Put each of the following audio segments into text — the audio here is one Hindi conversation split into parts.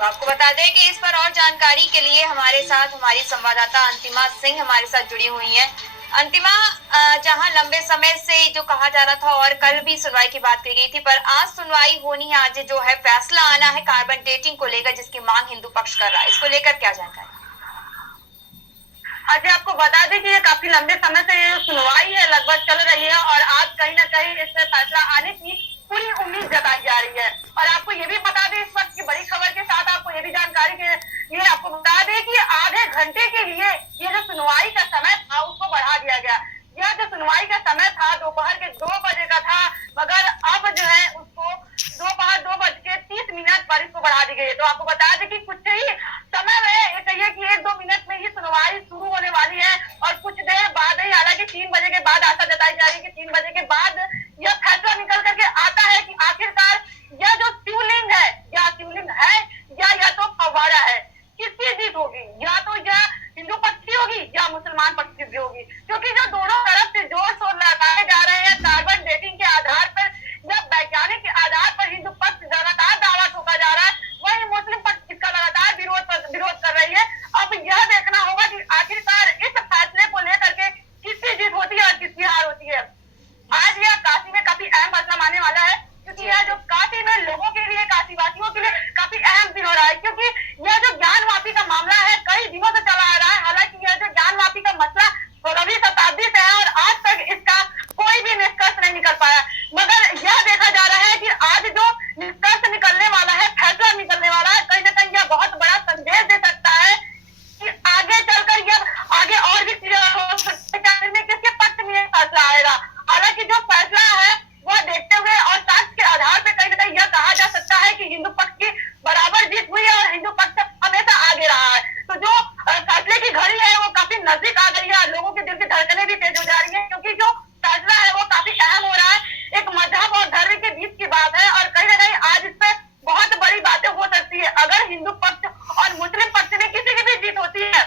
आपको बता दें कि इस पर और जानकारी के लिए हमारे साथ हमारी संवाददाता अंतिमा सिंह हमारे साथ जुड़ी हुई हैं। अंतिमा, जहां लंबे समय से जो कहा जा रहा था और कल भी सुनवाई की बात की गई थी, पर आज सुनवाई होनी है, आज जो है फैसला आना है कार्बन डेटिंग को लेकर जिसकी मांग हिंदू पक्ष कर रहा है, इसको लेकर क्या जानकारी? आज आपको बता दें कि ये काफी लंबे समय से ये सुनवाई है, लगभग चल रही है और आज कहीं ना कहीं इस पे फैसला आने की पूरी उम्मीद जताई जा रही है। और आपको ये भी बता दें, इस वक्त की बड़ी खबर के साथ आपको ये भी जानकारी के लिए आपको बता दें कि आधे घंटे के लिए ये जो सुनवाई का समय था उसको बढ़ा दिया गया। यह जो सुनवाई का समय था दोपहर के 2 बजे का था, मगर अब जो है उसको दोपहर 2:30 पर इसको बढ़ा दी गई है। तो आपको बता दें कि कुछ ही समय में ये कहिए कि 1-2 मिनट में ही सुनवाई शुरू होने वाली है और कुछ देर बाद ही, हालांकि 3 बजे के बाद आशा जताई जा रही है कि 3 बजे के बाद यह फैसला निकल करके आता है कि आखिरकार यह जो शिवलिंग है या शिवलिंग है या तो फव्वारा है, किसकी जीत होगी? या तो यह हिंदू पक्ष की होगी या मुसलमान पक्ष की होगी, क्योंकि जो दोनों तरफ से जोर शोर लगाए जा रहे हैं कार्बन डेटिंग के आधार पर या वैज्ञानिक के आधार पर हिंदू पक्ष लगातार दावा ठोका जा रहा है, वही मुस्लिम पक्ष इसका लगातार विरोध कर रही है। अब यह देखना होगा कि आखिरकार इस फैसले को लेकर के किसकी जीत होती है और किसकी हार होती है। आज यह काशी में काफी अहम फैसला मानने वाला है, क्योंकि यह जो काशी में लोगों के लिए, काशी वासियों के लिए काफी अहम दिन हो रहा है, क्योंकि यह जो ज्ञान वापी का मामला है कई दिनों से चला आ रहा है। हालांकि यह जो ज्ञान वापी का मसला 16वीं शताब्दी से है और आज तक इसका कोई भी निष्कर्ष नहीं निकल पाया, मगर यह देखा जा रहा है कि आज जो निष्कर्ष निकलने वाला है, फैसला निकलने वाला है, कहीं ना कहीं यह बहुत बड़ा संदेश दे सकता है कि आगे चलकर यह आगे और भी किसके पक्ष में फैसला आएगा। हालांकि जो फैसला है वह देखते हुए और साक्ष्य के आधार पर कहीं ना कहीं यह कहा जा सकता है कि हिंदू पक्ष की बराबर जीत हुई है और हिंदू पक्ष हमेशा आगे रहा है। तो जो फैसले की घड़ी है वो काफी नजदीक आ गई है, लोगों के दिल की धड़कनें भी तेज हो जा रही है, क्योंकि जो फैसला है वो काफी अहम हो रहा है। एक मजहब और धर्म के बीच की बात है और कहीं ना कहीं आज इस पे बहुत बड़ी बातें हो सकती है। अगर हिंदू पक्ष और मुस्लिम पक्ष में किसी की भी जीत होती है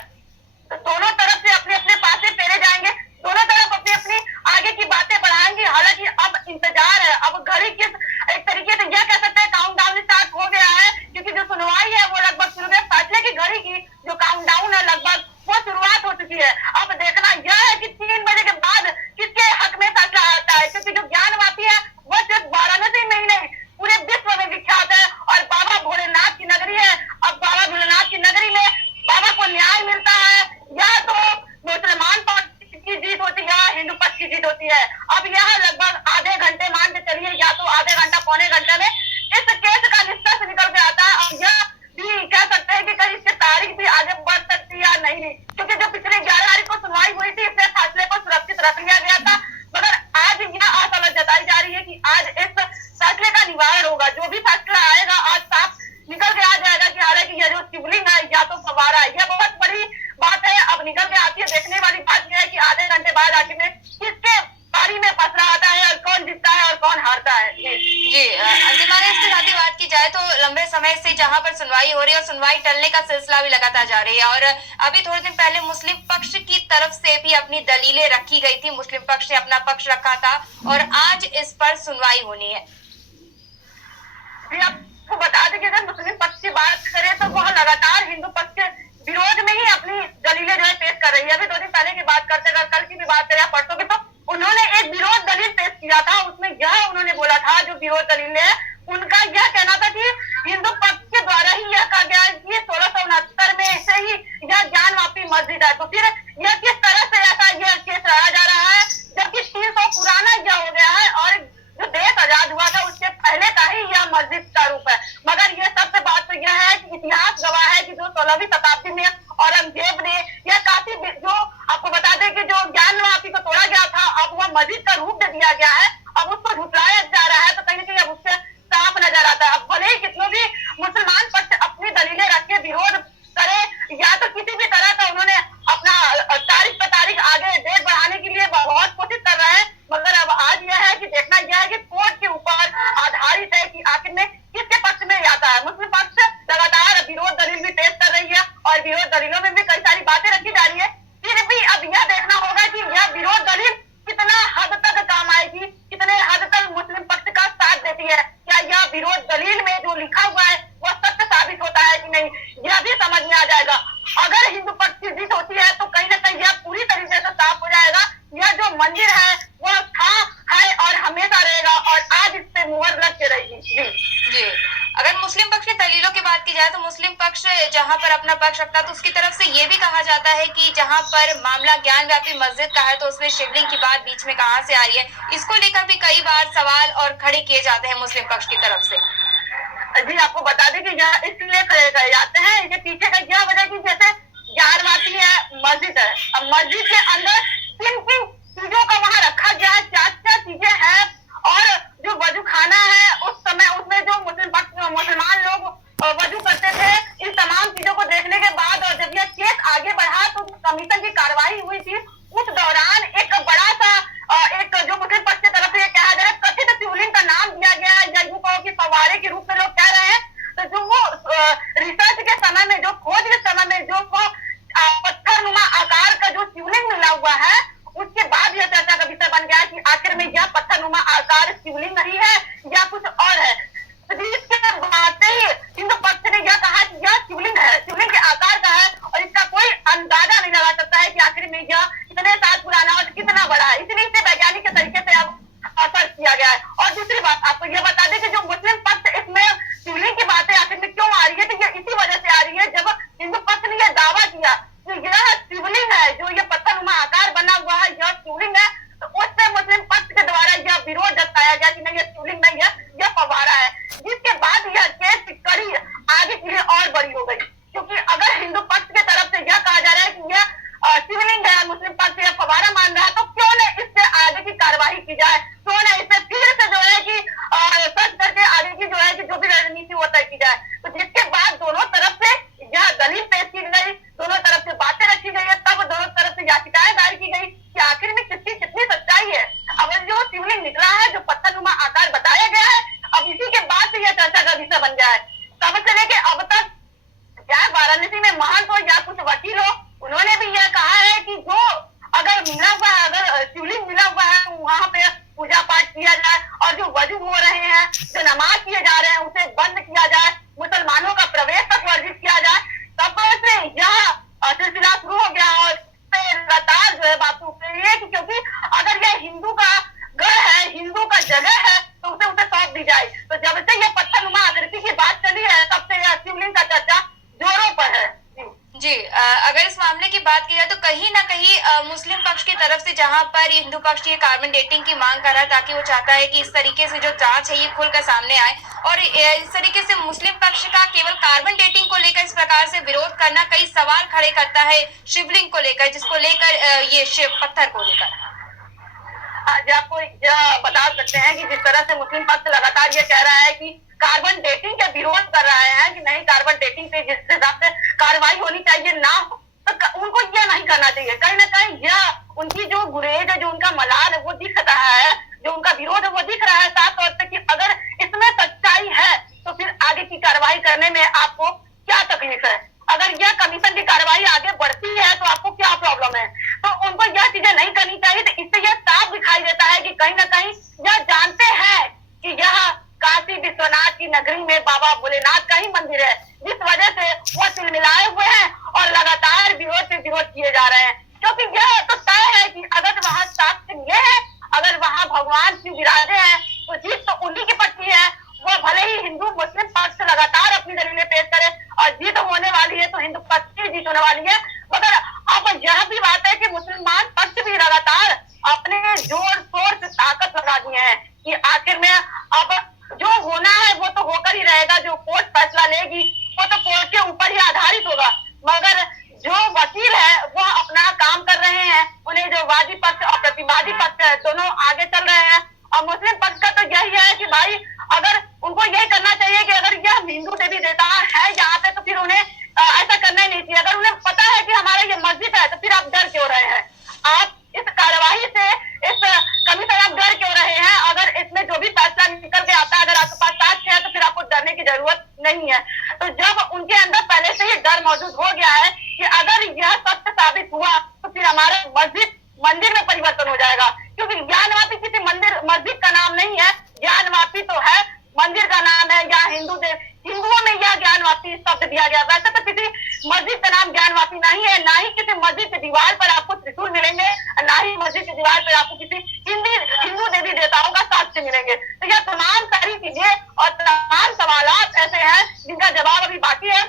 तो दोनों तरफ से अपने अपने पासे फेरे जाएंगे, दोनों तरफ अपनी अपनी आगे की बातें बढ़ाएंगे। हालांकि अब इंतजार है, अब घड़ी किस एक तरीके से यह कह सकते हैं काउंटडाउन स्टार्ट हो गया है, क्योंकि जो सुनवाई है वो लगभग शुरू में फैसले की घड़ी की जो काउंटडाउन है लगभग वो शुरुआत हो चुकी है। अब देखना यह है कि 3 बजे के बाद किसके हक में फैसला आता है, क्योंकि जो ज्ञानवापी है वो सिर्फ वाराणसी में ही नहीं पूरे विश्व में विख्यात है और बाबा भोलेनाथ की नगरी है। अब बाबा भोलेनाथ की नगरी में बाबा को न्याय मिलता है या तो मुसलमान पक्ष की जीत होती है, हिंदू पक्ष की जीत होती है। अब यह लगभग आधे घंटे मान के चलिए या तो आधे घंटा पौने घंटे में इस केस का निष्कर्ष निकल के आता है और यह भी कह सकते हैं कि कहीं इसकी तारीख भी आगे बढ़ सकती है या नहीं, क्योंकि जो पिछले 11 तारीख को सुनवाई हुई थी इससे फैसले को सुरक्षित रख लिया गया था, मगर आज यह आशा जताई जा रही है कि आज इस फैसले का निवारण होगा। जो भी फैसला आएगा आज साफ निकल के आ जाएगा कि हालांकि यह जो शिवलिंग है या तो फव्वारा है, यह बहुत बड़ी बात है। अब निकल के आती है, देखने वाली बात यह है कि आधे घंटे बाद आखिर में किसके बारी में फैसला आता है और कौन जीतता है और कौन हारता है। जी अंतिमा ने इसके साथ ही बात की जाए तो लंबे समय से जहां पर सुनवाई हो रही है और सुनवाई टलने का सिलसिला भी लगातार जा रही है और अभी थोड़े दिन पहले मुस्लिम पक्ष की तरफ से भी अपनी दलीलें रखी गई थी, मुस्लिम पक्ष ने अपना पक्ष रखा था और आज इस पर सुनवाई होनी है। आपको बता दें कि अगर मुस्लिम पक्ष की बात करें तो वह लगातार हिंदू पक्ष के विरोध में ही अपनी दलीलें जो है पेश कर रही है। अभी 2 दिन पहले की बात करते, अगर कल की भी बात करें परसों की, तो उन्होंने एक विरोध दलील पेश किया था। उसमें यह उन्होंने बोला था, जो विरोध दलील है उनका यह कहना था कि हिंदू पक्ष के द्वारा ही यह कहा गया है कि 1669 में से ही यह ज्ञानवापी मस्जिद है, तो फिर यह किस तरह से ऐसा यह केस लाया जा रहा है जबकि 300 पुराना यह हो गया है और जो देश आजाद हुआ था उसके पहले का ही यह मस्जिद का रूप है। मगर यह सबसे बात तो यह है कि इतिहास गवाह है कि जो 16वीं शताब्दी में औरंगजेब ने यह काफी, जो आपको बता दें कि जो ज्ञानवापी को तोड़ा गया था अब वह मस्जिद का रूप दे दिया गया है, अब उसको झुटलाया जा रहा है, तो कहीं ना कहीं अब उससे साफ नजर आता है। अब भले ही कितनों भी मुसलमान पक्ष अपनी दलीलें रख के विरोध करे या तो किसी भी तरह का उन्होंने अपना तारीख पे तारीख आगे डेट बढ़ाने के लिए बहुत कोशिश कर रहे हैं, मगर अब आज यह है कि देखना यह है कि कोर्ट के ऊपर आधारित है कि आखिर में किसके पक्ष में आता है। मुस्लिम पक्ष लगातार विरोध दलील भी पेश कर रही है और विरोध दलीलों में भी कई सारी बातें रखी जा रही है, फिर भी अब यह देखना होगा कि यह विरोध दलील कितना हद तक काम आएगी, कितने हद तक मुस्लिम पक्ष का साथ देती है। क्या यह विरोध दलील में जो लिखा हुआ है वह सत्य साबित होता है है कि नहीं, यह भी समझ में आ जाएगा। अगर हिंदू पक्ष की जीत होती है तो कहीं ना कहीं यह पूरी तरीके से साफ हो जाएगा, यह जो मंदिर है वह था, है और हमेशा रहेगा, और आज इस पे मुहर लग के रहेगी। जी, अगर मुस्लिम पक्ष की दलीलों की बात की जाए तो मुस्लिम पक्ष जहां पर अपना पक्ष रखता है तो उसकी तरफ से ये भी कहा जाता है कि जहां पर मामला ज्ञान व्यापी मस्जिद का है तो उसमें शिवलिंग की बात बीच में कहां से आ रही है, इसको लेकर भी कई बार सवाल और खड़े किए जाते हैं मुस्लिम पक्ष की तरफ से। जी, आपको बता दें कि यह इसलिए करे जाते हैं, इसके पीछे का यह वजह की जैसे ज्ञानवापी है, मस्जिद है, अब मस्जिद के अंदर किन किन चीजों का वहाँ रखा गया है, क्या क्या चीजें हैं, और जो वजू खाना है उस समय उसमें जो मुसलमान लोग वजू करते थे, इन तमाम चीजों को देखने के बाद और जब यह केस आगे बढ़ा तो कमीशन की कार्रवाई हुई थी, उस दौरान एक बड़ा सा एक जो मुस्लिम पक्ष की तरफ से कहा जा रहा है कथित शिवलिंग का नाम दिया गया है, या यूं कहो कि फव्वारे के रूप में लोग कह रहे हैं। तो जो वो रिसर्च के समय में, जो खोज के समय में जो वो पत्थरनुमा आकार का जो शिवलिंग मिला हुआ है, उसके बाद यह चर्चा का विषय बन गया कि आखिर में यह पत्थरनुमा आकार शिवलिंग नहीं है या कुछ और है। तो इसके बाद ही हिंदू पक्ष ने यह कहा कि यह शिवलिंग है, शिवलिंग के आकार का है, और इसका कोई अंदाजा नहीं लगा सकता है कि आखिर में यह कितने साल पुराना और कितना बड़ा है, इसलिए इसे वैज्ञानिक के तरीके से अब सर्च किया गया है। और दूसरी बात आपको यह बता दें कि जो मुस्लिम पक्ष इसमें शिवलिंग की बातें आखिर में क्यों आ रही है, तो यह इसी वजह से आ रही है जब हिंदू पक्ष ने यह दावा किया कि यह शिवलिंग है, जो यह पत्थरनुमा आकार बना हुआ है यह शिवलिंग है, तो उससे मुस्लिम पक्ष के द्वारा यह विरोध जताया गया कि नहीं यह शिवलिंग नहीं है, यह फव्वारा है, जिसके बाद यह केस की कड़ी आगे के लिए और बड़ी हो गई। क्योंकि अगर हिंदू पक्ष की तरफ से यह कहा जा रहा है कि यह शिवलिंग है, मुस्लिम पक्ष यह फव्वारा मान रहा है, तो क्यों न इससे आगे की कार्रवाई की जाए, क्यों न इसे फिर से जो है कि सर्च करके आगे की जो है कि जो भी रणनीति वो तय की जाए। तो जिसके बाद दोनों तरफ से यह दलील पेश की गई, दोनों तरफ से बातें रखी गई है, तब दोनों तरफ से याचिकाएं दायर की गई कि आखिर में किसकी कितनी सच्चाई है। अब जो शिवलिंग निकला है, जो पत्थरनुमा आकार बताया गया है, अब इसी के बाद से यह चर्चा का विषय बन गया है। तब से लेके अब तक चाहे वाराणसी में महंत हो या कुछ वकील हो, उन्होंने भी यह कहा है कि जो अगर मिला हुआ है, अगर शिवलिंग मिला हुआ है तो वहाँ पे पूजा पाठ किया जाए, और जो वजू हो रहे हैं, जो नमाज किए जा रहे हैं उसे बंद किया जाए, मुसलमानों का प्रवेश तक वर्जित किया जाए। तब से यह सिलसिला शुरू हो गया और लगातार जो है बातों के लिए कि क्योंकि अगर यह हिंदू का घर है, हिंदू का जगह है, तो उसे सौंप दी जाए। तो जब से यह पत्थरनुमा आकृति की बात चली है तब से यह शिवलिंग का चर्चा जोरों पर है। जी, अगर इस मामले की बात की जाए तो कहीं ना कहीं मुस्लिम पक्ष की तरफ से जहां पर हिंदू पक्ष ये कार्बन डेटिंग की मांग कर रहा है ताकि वो चाहता है कि इस तरीके से जो जांच है ये खुलकर सामने आए, और इस तरीके से मुस्लिम पक्ष का केवल कार्बन डेटिंग को लेकर इस प्रकार से विरोध करना कई सवाल खड़े करता है शिवलिंग को लेकर, जिसको लेकर ये शिव पत्थर को लेकर। आज आपको बता सकते हैं कि जिस तरह से मुस्लिम पक्ष लगातार ये कह रहा है कि कार्बन डेटिंग के विरोध कर रहे हैं कि नहीं, कार्बन डेटिंग पे जिस हिसाब से कार्रवाई होनी चाहिए ना हो, तो उनको यह नहीं करना चाहिए। कहीं ना कहीं यह उनकी जो गुरेज है, जो उनका मलाल है वो दिख रहा है, जो उनका विरोध है वो दिख रहा है साफ तौर पे कि अगर इसमें सच्चाई है तो फिर आगे की कार्रवाई करने में आपको क्या तकलीफ है। अगर यह कमीशन की कार्रवाई आगे बढ़ती है तो आपको क्या प्रॉब्लम है। तो उनको यह चीजें नहीं करनी चाहिए। तो इससे यह साफ दिखाई देता है कि कहीं ना कहीं यह जानते हैं कि यह काशी विश्वनाथ की नगरी में बाबा भोलेनाथ का ही मंदिर है, जिस वजह से वो तिलमिलाए हुए हैं और लगातार विरोध पे विरोध किए जा रहे हैं। क्योंकि यह तो तय है कि अगर वहाँ साक्ष्य ये है, अगर वहाँ भगवान शिव विराजे हैं तो जीत तो उन्हीं की पक्ष है। वो भले ही हिंदू मुस्लिम पक्ष से लगातार अपनी दलीलें पेश करे और जीत होने वाली है तो हिंदू पक्ष की जीत होने वाली है, मगर अब यह भी बात है कि मुसलमान पक्ष भी लगातार अपने जोर शोर से ताकत लगा दिए हैं कि आखिर में अब जो होना है वो तो होकर ही रहेगा, जो कोर्ट फैसला लेगी वो तो कोर्ट के ऊपर ही आधारित होगा। मगर जो वकील है वो अपना काम कर रहे हैं, उन्हें जो वादी पक्ष और प्रतिवादी पक्ष है दोनों आगे चल रहे हैं। और मुस्लिम पक्ष का तो यही है कि भाई अगर उनको यही करना चाहिए कि अगर यह हिंदू देवी देवता है यहाँ पे तो फिर उन्हें ऐसा करना ही नहीं चाहिए। अगर उन्हें पता है कि हमारा ये मस्जिद है तो फिर आप डर क्यों रहे हैं, आप इस कार्यवाही से, इस कमी से आप डर क्यों रहे हैं। अगर इसमें जो भी फैसला निकल के आता है, अगर आपके पास साक्ष्य है तो फिर आपको डरने की जरूरत नहीं है। तो जब उनके अंदर पहले से ही डर मौजूद हो गया है कि अगर यह सत्य साबित हुआ तो फिर हमारे मंदिर में परिवर्तन हो जाएगा। क्योंकि ज्ञानवापी किसी मस्जिद का नाम नहीं है, ज्ञानवापी तो है मंदिर का नाम है, या हिंदू हिंदुओं में यह ज्ञानवापी शब्द दिया गया। वैसे तो किसी मस्जिद का नाम ज्ञानवापी नहीं है, ना ही किसी मस्जिद की दीवार पर आपको त्रिशूल मिलेंगे, ना ही मस्जिद की दीवार पर आपको किसी हिंदू देवी देवताओं का साक्ष्य मिलेंगे। तो यह तमाम सारी चीजें और तमाम सवालात ऐसे हैं जिनका जवाब अभी बाकी है,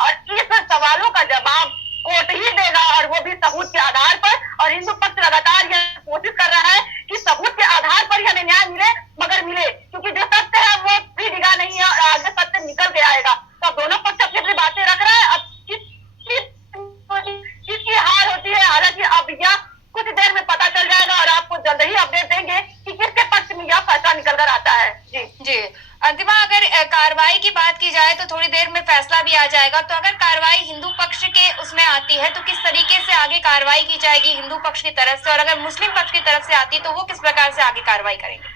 और इस सवालों का जवाब कोर्ट ही देगा, और वो भी सबूत के आधार पर। और हिंदू पक्ष लगातार यह कोशिश कर रहा है कि सबूत के आधार पर ही हमें न्याय मिले, मगर मिले, क्योंकि जो सत्य है वो फ्री डिगा नहीं है और आगे सत्य निकल के आएगा। तो दोनों पक्ष अपनी अपनी बातें रख रहा है। अब किसकी हार होती है, हालांकि अब यह कुछ देर में पता चल जाएगा और आपको जल्द ही अपडेट देंगे कि किसके पक्ष में यह फैसला निकल कर आता है। जी जी अंतिमा, अगर कार्रवाई की बात की जाए तो थोड़ी देर में फैसला भी आ जाएगा, तो अगर कार्रवाई हिंदू पक्ष के उसमें आती है तो किस तरीके से आगे कार्रवाई की जाएगी हिंदू पक्ष की तरफ से, और अगर मुस्लिम पक्ष की तरफ से आती है तो वो किस प्रकार से आगे कार्रवाई करेंगे?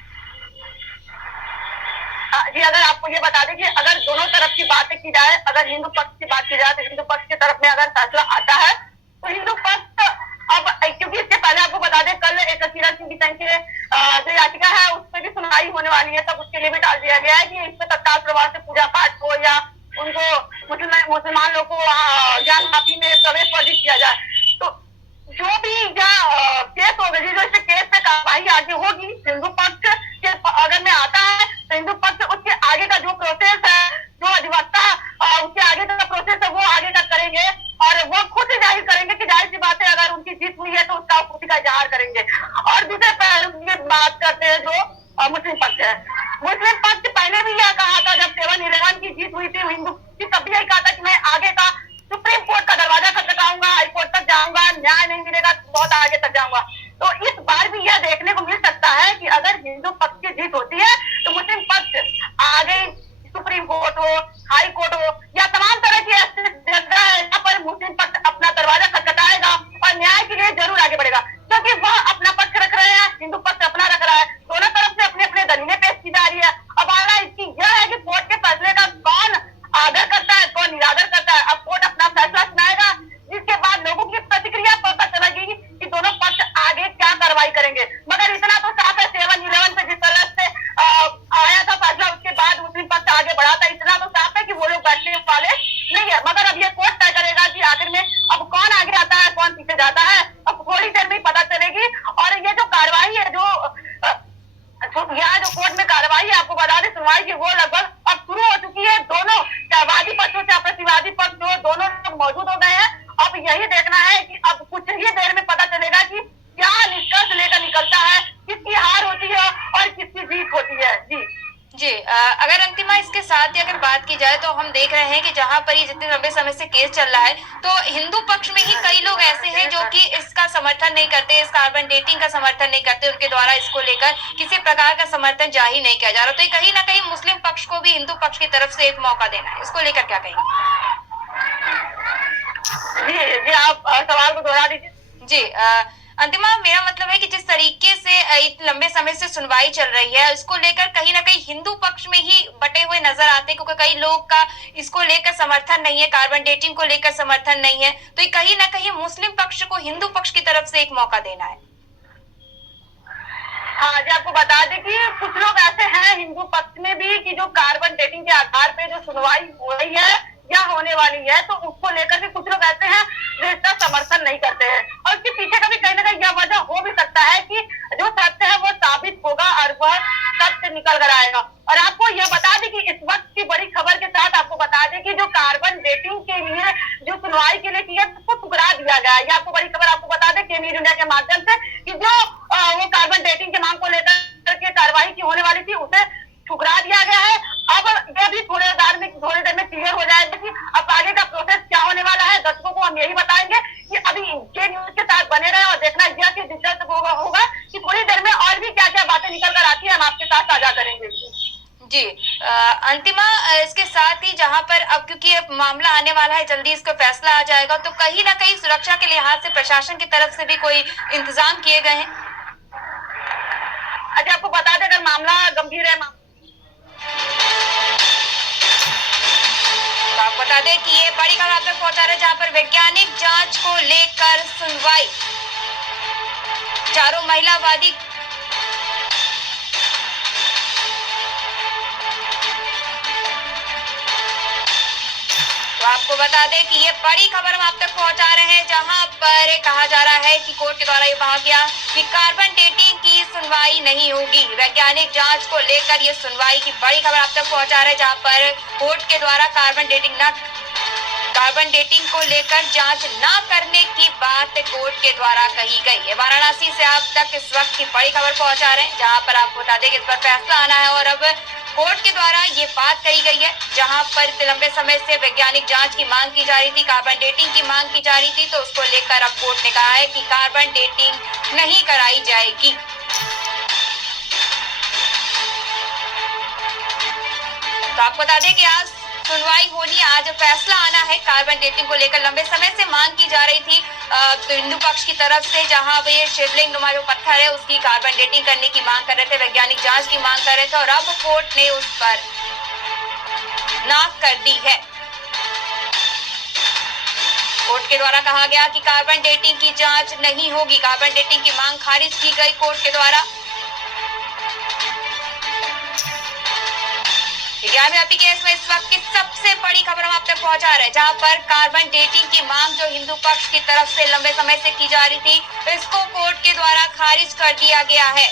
जी, अगर आपको ये बता दें कि अगर दोनों तरफ की बातें की जाए, अगर हिंदू पक्ष की बात की जाए तो हिंदू पक्ष की तरफ में अगर फैसला आता है तो हिंदू पक्ष अब, क्योंकि इसके पहले आपको बता दें कल एक असीरा सिंह की जो याचिका है उस पर भी सुनवाई होने वाली है, तब उसके लिए भी डाल दिया गया है कि इसमें तत्काल प्रभाव से पूजा पाठ हो या उनको मुसलमान लोग को ज्ञान वापी में प्रवेश वर्जित किया जाए। तो जो भी केस होगा, जो इस केस पे कार्रवाई आगे होगी, हिंदू पक्ष के अगर में आता है तो हिंदू पक्ष उसके आगे का जो प्रोसेस है, जो अधिवक्ता उसके आगे का प्रोसेस है वो आगे का करेंगे, और वो खुद ही जाहिर करेंगे कि जाहिर सी बात है अगर उनकी जीत हुई है तो उसका खुद का इजहार करेंगे। और दूसरे पहलू की बात करते हैं जो मुस्लिम पक्ष है। मुस्लिम पक्ष पहले भी यह कहा था, जब 7/11 की जीत हुई थी हिंदू की, तब भी यही कहा था कि मैं आगे का सुप्रीम कोर्ट का दरवाजा खटखटाऊंगा, हाई कोर्ट तक जाऊंगा, न्याय नहीं मिलेगा तो बहुत आगे तक जाऊंगा। तो इस बार भी यह देखने को मिल सकता है कि अगर हिंदू पक्ष की जीत होती है तो मुस्लिम पक्ष आगे सुप्रीम कोर्ट हो, हाई कोर्ट हो या तमाम तरह की ऐसी जगह है जहाँ पर मुस्लिम पक्ष अपना दरवाजा खटखटाएगा और न्याय के लिए जरूर आगे बढ़ेगा, क्योंकि वह अपना पक्ष रख रहे हैं, हिंदू पक्ष अपना रख रहा है, दोनों तरफ से अपने अपने दलीलें पेश की जा रही है। अब आना इसकी यह है कि कोर्ट के फैसले का कौन आदर करता है, कौन निरादर करता है। अब कोर्ट अपना फैसला सुनाएगा, जिसके बाद लोगों की प्रतिक्रिया पता चलेगी कि दोनों पक्ष आगे क्या कार्रवाई करेंगे। मगर इतना तो साफ है, 7/11 पे जिस तरह से आया था फैसला, उसके बाद मुस्लिम पक्ष आगे बढ़ा था, इतना तो साफ है कि वो लोग बैठने वाले नहीं है। मगर अब ये कोर्ट तय करेगा कि आखिर में अब कौन आगे आता है, कौन पीछे जाता है, अब थोड़ी देर में ही पता चलेगी। और ये जो कार्रवाई है, यहाँ जो कोर्ट में कार्रवाई है, आपको बता दें सुनवाई की, वो लगभग अब शुरू हो चुकी है। दोनों वादी पक्षों से प्रतिवादी पक्ष दोनों लोग मौजूद हो गए हैं। अब यही देखना है कि अब कुछ ही देर में पता चलेगा कि क्या निष्कर्ष लेकर निकलता है, किसकी हार होती है और किसकी जीत होती है। जी अगर अंतिमा इसके साथ ही अगर बात की जाए तो हम देख रहे हैं कि जहां पर ये जितने लंबे समय से केस चल रहा है तो हिंदू पक्ष में ही कई लोग ऐसे हैं जो कि इसका समर्थन नहीं करते, इस कार्बन डेटिंग का समर्थन नहीं करते, उनके द्वारा इसको लेकर किसी प्रकार का समर्थन जाहिर नहीं किया जा रहा। तो ये कहीं ना कहीं मुस्लिम पक्ष को भी हिंदू पक्ष की तरफ से एक मौका देना है, इसको लेकर क्या कहेंगे? जी आप सवाल को दोहरा दीजिए। जी अंतिमा, मेरा मतलब है कि जिस तरीके से इतने लंबे समय से सुनवाई चल रही है उसको लेकर कहीं ना कहीं हिंदू पक्ष में ही बटे हुए नजर आते हैं, क्योंकि कई लोग का इसको लेकर समर्थन नहीं है, कार्बन डेटिंग को लेकर समर्थन नहीं है, तो ये कहीं ना कहीं मुस्लिम पक्ष को हिंदू पक्ष की तरफ से एक मौका देना है। हाँ जी, आपको बता दें कि कुछ लोग ऐसे हैं हिंदू पक्ष में भी कि जो कार्बन डेटिंग के आधार पे जो सुनवाई हो रही है या होने वाली है, तो उसको लेकर भी कुछ लोग ऐसे हैं जो इसका समर्थन नहीं करते हैं। और उसके पीछे का भी कहीं ना कहीं यह वजह हो भी सकता है कि जो सत्य है वो साबित होगा और वह सत्य निकल कर आएगा। और आपको यह बता दें कि इस वक्त की बड़ी खबर के साथ आपको बता दें कि जो कार्बन डेटिंग के लिए जो सुनवाई के लिए किया उसको ठुकरा दिया गया है। आपको बड़ी खबर आपको बता दें के न्यूज इंडिया के माध्यम से कि जो वो कार्बन डेटिंग के मांग को लेकर के कार्रवाई की होने वाली थी उसे ठुकरा दिया गया है। अब यह भी थोड़ी देर में क्लियर हो जाएगा कि अब आगे का प्रोसेस क्या होने वाला है। दर्शकों को हम यही बताएंगे कि अभी के न्यूज के साथ बने रहे और देखना यह कि दिलचस्प होगा कि थोड़ी देर में और भी क्या क्या बातें निकल कर आती है, हम आपके साथ साझा करेंगे। जी अंतिमा, इसके साथ ही जहां पर अब क्योंकि अब मामला आने वाला है, जल्दी इसका फैसला आ जाएगा, तो कहीं ना कहीं सुरक्षा के लिहाज से प्रशासन की तरफ से भी कोई इंतजाम किए गए हैं? अच्छा, आपको बता दें अगर मामला गंभीर है तो आप बता दें कि ये बड़ी खबर आप तक पहुंचा रहे जहां पर वैज्ञानिक जांच को लेकर सुनवाई, चारों महिलावादी आपको बता दें कि ये बड़ी खबर हम आप तक पहुंचा रहे हैं, जहां पर कहा जा रहा है कि कोर्ट के द्वारा ये कहा गया कि कार्बन डेटिंग की सुनवाई नहीं होगी। वैज्ञानिक जांच को लेकर ये सुनवाई की बड़ी खबर आप तक पहुंचा रहे हैं, जहां पर कोर्ट के द्वारा कार्बन डेटिंग को लेकर जांच न करने की बात कोर्ट के द्वारा कही गई है। वाराणसी से आप तक इस वक्त की बड़ी खबर पहुंचा रहे हैं, जहां पर आपको बता दें कि इस पर फैसला आना है और अब कोर्ट के द्वारा ये बात कही गई है, जहां पर लंबे समय से वैज्ञानिक जांच की मांग की जा रही थी, कार्बन डेटिंग की मांग की जा रही थी, तो उसको लेकर अब कोर्ट ने कहा है कि कार्बन डेटिंग नहीं कराई जाएगी। तो आपको बता दें कि आज सुनवाई होनी, आज फैसला आना है कार्बन डेटिंग को लेकर। लंबे समय से मांग की जा रही थी तो हिंदू पक्ष की तरफ से, जहां ये शिवलिंग नुमा जो पत्थर है उसकी कार्बन डेटिंग करने की मांग कर रहे थे, वैज्ञानिक जांच की मांग कर रहे थे, और अब कोर्ट ने उस पर नाक कर दी है। कोर्ट के द्वारा कहा गया कि कार्बन डेटिंग की जांच नहीं होगी, कार्बन डेटिंग की मांग खारिज की गई कोर्ट के द्वारा। व्यापी केस में इस वक्त की सबसे बड़ी खबर हम आप तक पहुंचा रहे हैं, जहां पर कार्बन डेटिंग की मांग जो हिंदू पक्ष की तरफ से लंबे समय से की जा रही थी, इसको कोर्ट के द्वारा खारिज कर दिया गया है।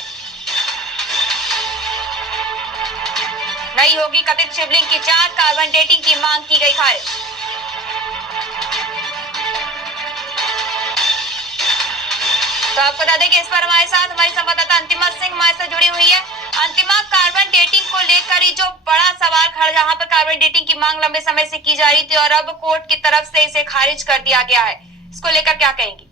नहीं होगी कथित शिवलिंग की जांच, कार्बन डेटिंग की मांग की गई खारिज। तो आपको बता दें कि इस पर हमारे साथ हमारी संवाददाता अंतिमा सिंह हमारे साथ जुड़ी हुई है। अंतिमा, कार्बन डेटिंग को लेकर ही जो बड़ा सवाल खड़ा, जहां पर कार्बन डेटिंग की मांग लंबे समय से की जा रही थी और अब कोर्ट की तरफ से इसे खारिज कर दिया गया है, इसको लेकर क्या कहेंगी?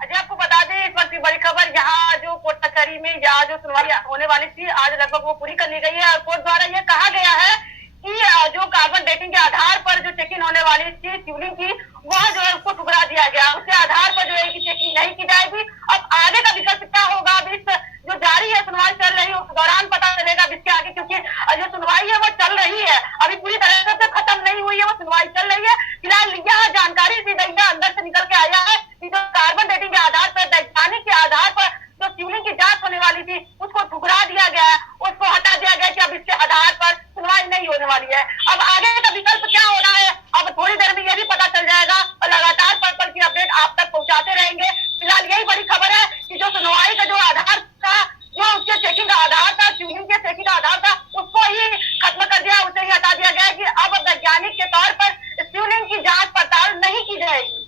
अजय, आपको बता दें इस वक्त की बड़ी खबर, यहाँ जो कोर्ट कचहरी में यहाँ जो सुनवाई होने वाली थी आज लगभग वो पूरी कर ली गई है और कोर्ट द्वारा यह कहा गया है कि जो कार्बन डेटिंग के आधार पर जो चेकिंग होने वाली थी शिवलिंग की, वह जो है उसको ठुकरा दिया गया। उसके आधार पर जो है कि चेकिंग नहीं की जाएगी। अब आगे का विकल्प क्या होगा, अब इस जो जारी है सुनवाई चल रही है उस दौरान पता चलेगा इसके आगे, क्योंकि जो सुनवाई है वो चल रही है, अभी पूरी तरह से खत्म नहीं हुई है, वो सुनवाई चल रही है। फिलहाल यह जानकारी दी गई है, अंदर से निकल के आया है कि जो कार्बन डेटिंग के आधार पर, वैज्ञानिक के आधार पर जो शिवलिंग की जांच होने वाली थी उसको ठुकरा दिया गया है, उसको हटा दिया गया कि अब इसके आधार पर सुनवाई नहीं होने वाली है। अब आगे का विकल्प क्या हो रहा है, अब थोड़ी देर में यह भी पता चल जाएगा और लगातार पल की अपडेट आप तक पहुंचाते रहेंगे। फिलहाल यही बड़ी खबर है कि जो सुनवाई का जो आधार था, जो उसके चेकिंग का आधार था, शिवलिंग के चेकिंग का आधार था, उसको ही खत्म कर दिया, उसे ही हटा दिया गया कि अब वैज्ञानिक के तौर पर शिवलिंग की जांच पड़ताल नहीं की जाएगी।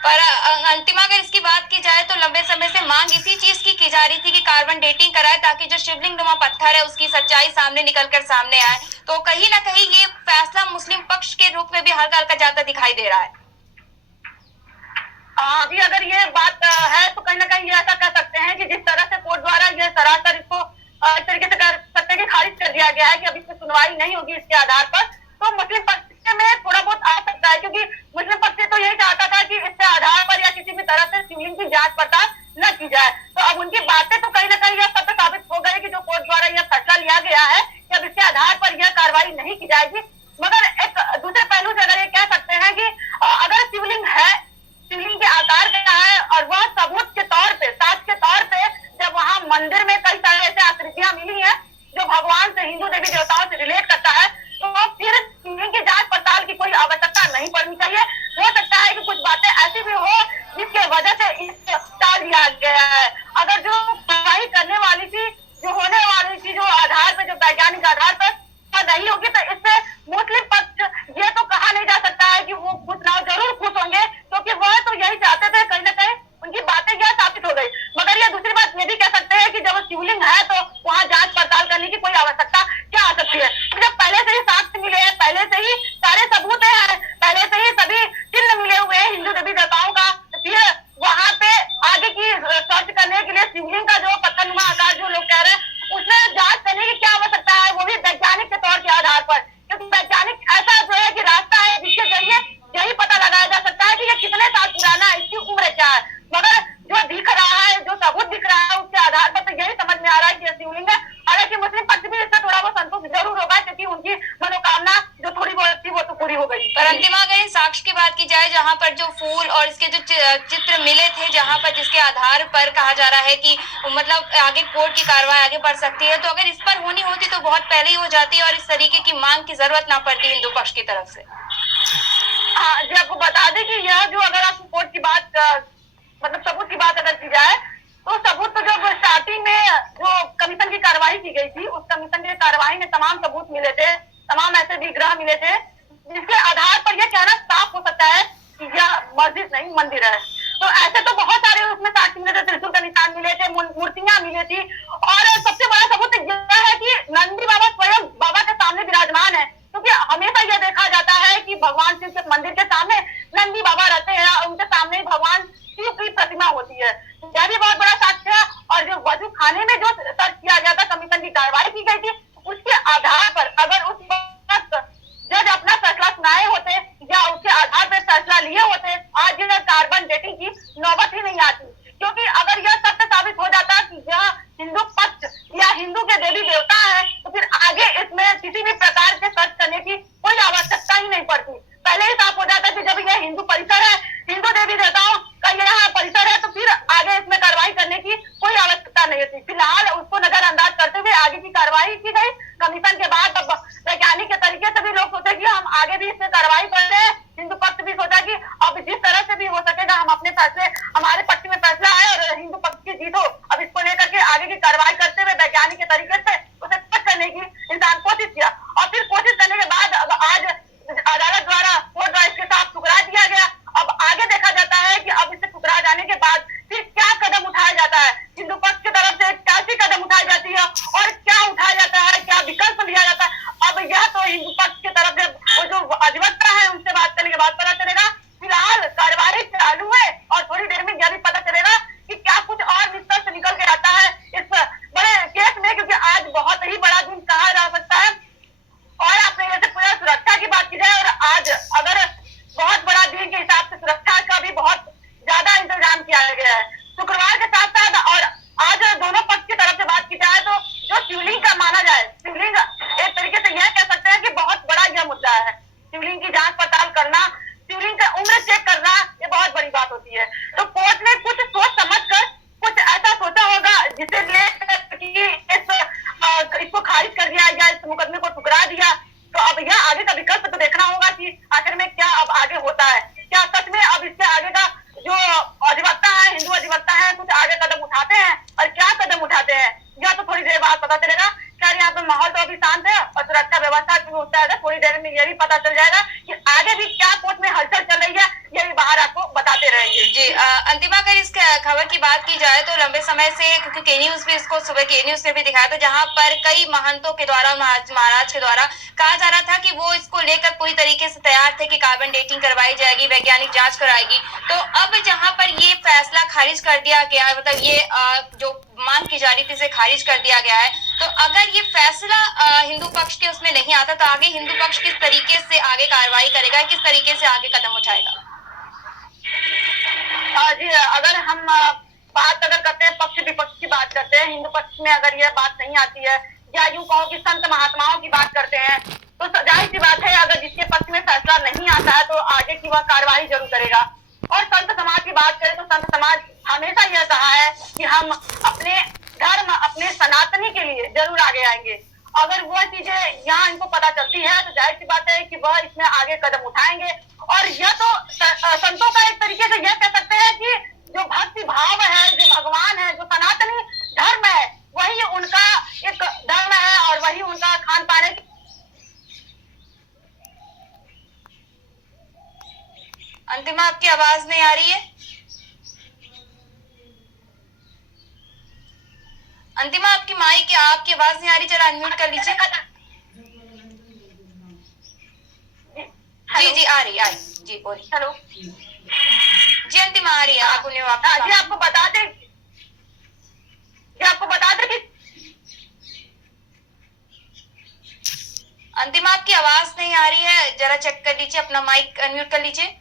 पर अंतिमा, अगर इसकी बात की जाए तो लंबे समय से मांग इसी चीज की जा रही थी कि कार्बन डेटिंग कराए, ताकि जो शिवलिंग नुमा पत्थर है उसकी सच्चाई सामने निकलकर सामने आए। तो कहीं ना कहीं ये फैसला मुस्लिम पक्ष के रूप में भी हल्का हल्का जाता दिखाई दे रहा है। अभी अगर ये बात है तो कहीं ना कहीं ये ऐसा कह सकते हैं कि जिस तरह से कोर्ट द्वारा ये सरासर इसको इस तरीके से कर सकते हैं कि खारिज कर दिया गया है कि अभी सुनवाई नहीं होगी इसके आधार पर, तो मुस्लिम पक्ष में थोड़ा बहुत आ सकता है, क्योंकि मुस्लिम पक्ष तो यही चाहता था कि इसके आधार पर या किसी भी तरह से शिवलिंग की जांच पड़ताल न की जाए। तो अब उनकी बातें तो कहीं ना कहीं यह सत्य साबित हो गई कि जो कोर्ट द्वारा यह फैसला लिया गया है कि अब इसके आधार पर यह कार्रवाई नहीं की जाएगी। मगर एक दूसरे पहलू से अगर ये कह सकते हैं कि अगर शिवलिंग है, शिवलिंग के आकार का है और वह सबूत के तौर पे, साक्ष्य के तौर पे जब वहां मंदिर में कई सारे ऐसे आकृतियां मिली हैं जो भगवान से, हिंदू देवी देवताओं से रिलेट करता है, तो फिर शिवलिंग की जांच पड़ताल की कोई आवश्यकता नहीं पड़नी चाहिए। हो सकता है कि कुछ बातें ऐसी भी हो जिसके वजह से इस टाल दिया गया है। अगर जो सुनवाई करने वाली थी, जो होने वाली थी, जो आधार पे, जो वैज्ञानिक आधार पर नहीं होगी, तो इससे मुस्लिम पक्ष ये तो कहा नहीं जा सकता है कि वो खुश ना हो, जरूर खुश होंगे, क्योंकि वह तो यही चाहते थे। कहीं ना कहीं उनकी बातें यह साबित हो गई। मगर ये दूसरी बात ये भी कह सकते हैं कि जब शिवलिंग है तो वहां जांच पड़ताल करने की कोई आवश्यकता क्या आ सकती है, तो जब पहले से ही साक्ष्य मिले हैं, पहले से ही सारे सबूत हैं, पहले से ही सभी चिन्ह मिले हुए हैं हिंदू देवी देवताओं का, तो फिर वहां पे आगे की सर्च करने के लिए शिवलिंग का जो पत्थरनुमा आकार जो लोग कह रहे हैं उसमें जांच करने की क्या आवश्यकता है, वो भी वैज्ञानिक के तौर के आधार पर, क्योंकि वैज्ञानिक ऐसा जो है कि रास्ता है जिसके जरिए यही पता लगाया जा सकता है कि ये कितने साल पुराना है, इसकी उम्र क्या है। मगर जो दिख रहा है, जो सबूत दिख रहा है, उसके आधार पर तो यही समझ में आ रहा है कि ये शिवलिंग है। हालांकि मुस्लिम पक्ष भी इससे थोड़ा बहुत संतुष्ट जरूर होगा, क्योंकि उनकी मनोकामना जो थोड़ी बहुत थी वो तो पूरी हो गई। पर अंतिमा, अगर इन साक्ष्य की बात की जाए, जहां पर जो फूल और इसके जो चित्र मिले थे, जहां पर जिसके आधार पर कहा जा रहा है कि मतलब आगे कोर्ट की कार्रवाई आगे बढ़ सकती है, तो अगर इस पर होनी होती तो बहुत पहले ही हो जाती और इस तरीके की मांग की जरूरत ना पड़ती हिंदू पक्ष की तरफ से। हाँ जी, आपको बता दें कि यह जो अगर आप कोर्ट की बात मतलब सबूत की बात अगर की जाए तो सबूत तो जब स्टार्टिंग में जो कमीशन की कार्रवाई की गई थी उस कमीशन की कार्रवाई में तमाम सबूत मिले थे, तमाम ऐसे विग्रह मिले थे जिसके आधार पर यह कहना साफ हो सकता है कि यह मस्जिद नहीं मंदिर है। तो ऐसे तो बहुत सारे उसमें साक्ष्य मिले थे, त्रिशूल का निशान मिले थे, मूर्तियां मिली थी और सबसे बड़ा सबूत यह है कि नंदी बाबा स्वयं बाबा के सामने विराजमान है, क्योंकि हमेशा यह देखा जाता है कि भगवान शिव के मंदिर के सामने नंदी बाबा रहते हैं और उनके सामने ही भगवान शिव की प्रतिमा होती है। यह भी बहुत बड़ा साक्ष्य है। और जो वजू खाने में जो सर्च किया गया था, कमीशन की कार्रवाई की गई थी, उसके आधार पर अगर उस वक्त जज अपना फैसला सुनाए होते या उसके आधार पर फैसला लिए होते, आज यह कार्बन डेटिंग की नौबत ही नहीं आती, क्योंकि अगर यह सत्य साबित हो जाता कि यह हिंदू पक्ष या हिंदू के देवी देवता है तो फिर आगे इसमें किसी भी प्रकार के सर्च करने की कोई आवश्यकता ही नहीं पड़ती। पहले ही साफ हो जाता कि जब यह हिंदू परिसर है, हिंदू देवी देवताओं का यह परिसर है, तो फिर आगे इसमें कार्रवाई करने की कोई आवश्यकता नहीं होती। फिलहाल उसको नजरअंदाज करते हुए आगे की कार्रवाई की गई कमीशन के बाद। अब वैज्ञानिक के तरीके से भी लोग सोचे कि हम आगे भी इसमें कार्रवाई कर रहे हैं, हिंदू पक्ष भी सोचा कि अब जिस तरह से भी हो सकेगा हम अपने फैसले, हमारे पक्ष में फैसला है और हिंदू पक्ष की जीत हो, अब इसको लेकर के आगे की कार्रवाई करते हुए वैज्ञानिक के तरीके से उसे तय करने की इंसान कोशिश किया और फिर कोशिश करने के बाद अब आज अदालत द्वारा कोर्ट द्वारा इसके साथ ठुकरा दिया गया। अब आगे देखा जाता है कि अब इसे ठुकरा जाने के बाद फिर क्या कदम उठाया जाता है, हिंदू पक्ष की तरफ से कैसी कदम उठाई जाती है और क्या उठाया जाता है, क्या विकल्प लिया जाता है, अब यह तो हिंदू पक्ष की तरफ से वो जो अधिवक्ता है उनसे बात करने के बाद पता चलेगा। फिलहाल कार्रवाई चालू है और थोड़ी देर में यह भी पता चलेगा कि क्या कुछ और निष्कर्ष निकल के आता है इस बड़े केस में, क्योंकि आज बहुत ही बड़ा दिन कहा जा सकता है। और आपने जैसे पूरा सुरक्षा की बात की जाए और आज अगर बहुत बड़ा दिन के हिसाब से सुरक्षा का भी बहुत ज्यादा इंतजाम किया गया है। शुक्रवार के साथ साथ और आज दोनों पक्ष की तरफ से बात की जाए तो जो शिवलिंग का माना जाए, शिवलिंग एक तरीके से यह कह सकते हैं कि बहुत बड़ा यह मुद्दा है। शिवलिंग की जांच पड़ताल करना, शिवलिंग का उम्र चेक करना, ये बहुत बड़ी बात होती है। तो कोर्ट ने कुछ सोच समझ कर कुछ ऐसा सोचा होगा जिसे लेकर इसको खारिज कर दिया या इस मुकदमे को ठुकरा दिया। तो अब यह आगे का विकल्प तो देखना होगा कि आखिर में क्या अब आगे होता है, क्या सच में अब इसके आगे का जो अधिवक्ता है, हिंदू अधिवक्ता है, कुछ आगे कदम उठाते हैं और क्या कदम उठाते हैं, यह तो थोड़ी देर बाद पता चलेगा। खैर यहाँ पे माहौल तो अभी शांत है और सुरक्षा व्यवस्था की होता है, थोड़ी देर में यह भी पता चल जाएगा कि आगे भी क्या कोर्ट में हलचल चल रही है, यह भी बाहर आपको बताते रहेंगे। जी अंतिमा, अगर इस खबर की बात की जाए तो लंबे समय से, क्योंकि के न्यूज भी इसको सुबह के न्यूज ने भी दिखाया था, जहां पर कई महंतों के द्वारा, महाराज के द्वारा कहा जा रहा था कि वो इसको लेकर पूरी तरीके से तैयार थे कि कार्बन डेटिंग करवाई जाएगी, वैज्ञानिक जांच कराएगी। तो अब जहां पर ये फैसला खारिज कर दिया गया है, मतलब ये जो मांग की जा रही थी इसे खारिज कर दिया गया है, तो अगर ये फैसला हिंदू पक्ष के उसमें नहीं आता तो आगे हिंदू पक्ष किस तरीके से आगे कार्रवाई करेगा, किस तरीके से आगे कदम उठाएगा? जी, अगर हम बात अगर करते हैं पक्ष विपक्ष की बात करते हैं, हिंदू पक्ष में अगर यह बात नहीं आती है या यूं कहो कि संत महात्माओं की बात करते हैं, तो जाहिर सी बात है अगर जिसके पक्ष में फैसला नहीं आता है तो आगे की वह कार्रवाई जरूर करेगा। और संत समाज की बात करें तो संत समाज हमेशा यह कहा है कि हम अपने धर्म, अपने सनातनी के लिए जरूर आगे आएंगे। अगर वह चीजें यहाँ इनको पता चलती है तो जाहिर सी बात है कि वह इसमें आगे कदम उठाएंगे। और यह तो संतों का एक तरीके से यह कह सकते हैं कि जो भक्ति भाव है, जो भगवान है, जो सनातनी धर्म है, वही उनका एक धर्म है और वही उनका खान पान है। अंतिमा, आपकी आवाज नहीं आ रही है। अंतिमा, आपकी माइक, आपकी आवाज नहीं आ रही, जरा अनम्यूट कर लीजिए। जी जी आ रही जी बोलिए। हेलो जी अंतिमा आ रही है। जी आपको बता दें कि अंतिमा, आपकी आवाज नहीं आ रही है, जरा चेक कर लीजिए, अपना माइक अनम्यूट कर लीजिए।